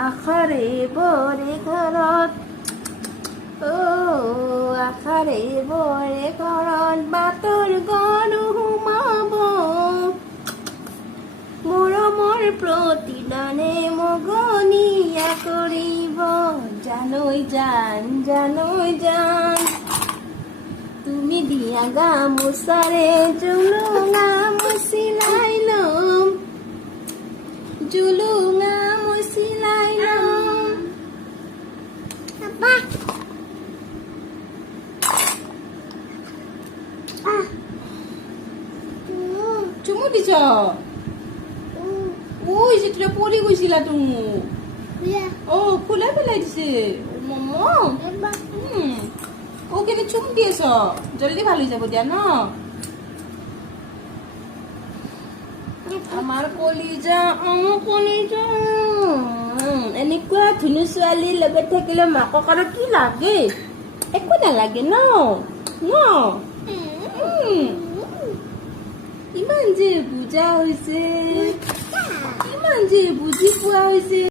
আশাৰে বৰে ঘৰত আশাৰে বৰে ঘৰত বাটৰ গৰু সোমাব মৰমৰ প্ৰতিদানে মগনীয়া কৰিব জানৈ জান তুমি দিয়া গামোচাৰে জুলুঙা চিলাই ল'ম জুলুঙা চিলাই ল'ম চুমু দিছ ওই যে তুই পৰি গৈছিলা তুমি ফুলাই পেলাই দিছে ও কিন্তু চুম দি আছ জলদি ভাল হৈ যাব দিয়া ন আমাৰ কলিজা এনেকুৱা ধুনু ছোৱালীৰ লগত থাকিলে মাকক আৰু কি লাগে একো নালাগে ন ইমান যে বুজা হৈছে ইমান যে বুজি পোৱা হৈছে